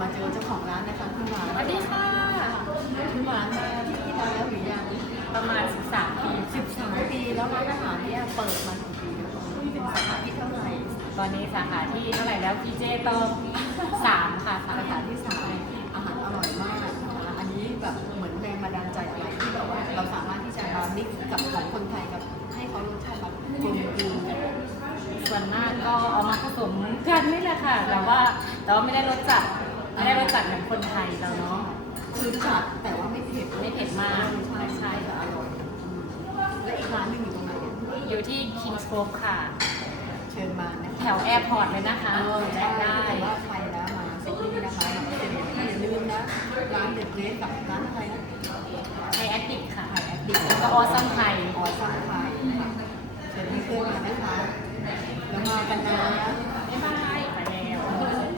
มาเจอเจ้าของร้านนะคะคุณหวานสวัสดีค่ะคุณหวานมาที่นี่นานแล้วหรือยังประมาณ 13 ปี 13 ปีแล้วร้านอาหารเนี่ยเปิดมากี่ปีแล้วเป็นสาขาที่เท่าไหร่ตอนนี้สาขาที่เท่าไหร่แล้วพีเจเติม3ค่ะสาสาขาขาที่สามอาหารอร่อยมากนะคะอันนี้แบบเหมือนแรงบันดาลใจอะไรที่แบบว่าเราสามารถที่จะมามิกซ์กับของคนไทยกับให้เขารสชาติแบบกลมกลืนกันส่วนมากก็เอามาผสมกันนี่แหละค่ะแต่ว่าแต่ว่าไม่ได้รสจัด ไม่ได้รสจัดเหมือนคนไทยเราเนาะคือจัดแต่ว่าไม่เผ็ดไม่เผ็ดมากใช่ใช่แต่อร่อยอืมและอีกร้านหนึงอยู่ตรงไหนเนี่ยอยู่ที่ King's Grove ค่ะ เชิญมานะคะแถวแอร์พอร์ตเลยนะคะเออแจ้ได้งได้แต่ว่าใครนะมาเซ็ตนี้นะคะมาเซ็ตนี้อย่าลืมนะร้านเด็ดเล็กกับร้านอะไรนะในแอคติกค่ะขายแอดดิแล้วก็ออซัมไทย ออซัมไทยค่ะเชิญเพื่อนๆมานะคะแล้วมากันนะ